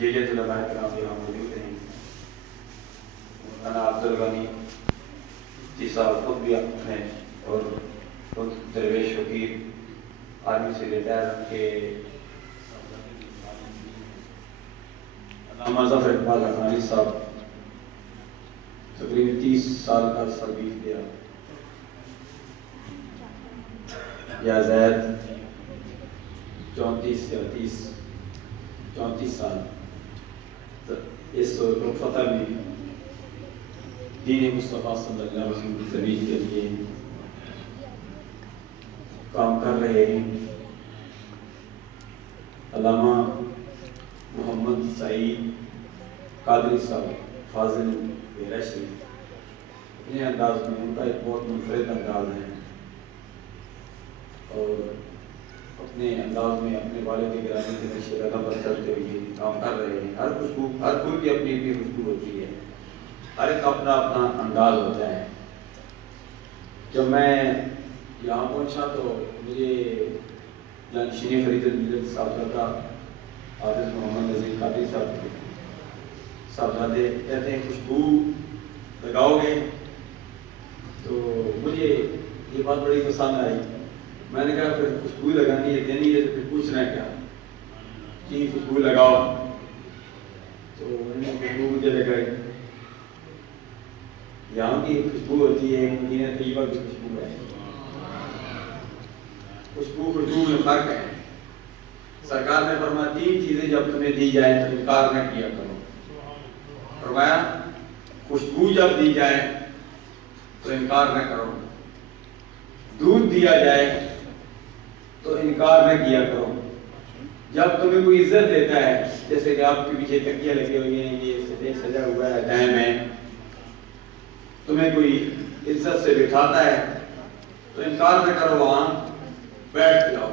جیجت علماء کرام یہاں موجود ہیں. مولانا افضل غنی جی صاحب خود بھی ہیں اور خود درویش فقیر آرمی سے ریٹائر کے علامہ ظفر اقبال حقانی صاحب تقریباً 30 سال کا عرصہ بیت گیا. یا زید 34 یا 34 سال اس فتح میں دین مصطفیٰ صلی اللہ علیہ وسلم کی ترویج کے لیے کام کر رہے ہیں. علامہ محمد سعید قادری صاحب فاضل ریشی اپنے انداز میں ان کا ایک بہت منفرد انداز ہے اور اپنے انداز میں اپنے والد گرامی کے نقش قدم پر چلتے ہوئے کام کر رہے ہیں. ہر کوئی کی اپنی اپنی خوشبو ہوتی ہے، ہر ایک اپنا اپنا انداز ہوتا ہے. جب میں یہاں پہنچا تو مجھے جانشین فرید الملت صاحبزادہ حافظ محمد نذیر قادری صاحبزادے کہتے ہیں خوشبو لگاؤ گے، تو مجھے یہ بات بڑی پسند آئی. میں نے کہا پھر خوشبو لگانی ہے دینی ہے تو پھر پوچھنا ہے کیا کہ خوشبو لگاؤ. تو انہوں نے خوشبو مجھے لگائی. یہاں کی خوشبو ہوتی ہے، مدینہ طیبہ کی خوشبو ہے. خوشبو میں فرق ہے. سرکار نے فرمایا 3 چیزیں جب تمہیں دی جائیں تو انکار نہ کیا کرو. فرمایا خوشبو جب دی جائے تو انکار نہ کرو، دودھ دیا جائے تو انکار نہ کیا کرو. جب تمہیں کوئی عزت دیتا ہے، جیسے کہ آپ کے پیچھے تکیے لگے ہوئے ہیں، یہ سجا ہوا ہے دائم ہے، تمہیں کوئی عزت سے بٹھاتا ہے تو انکار نہ کرو، وہاں بیٹھ جاؤ.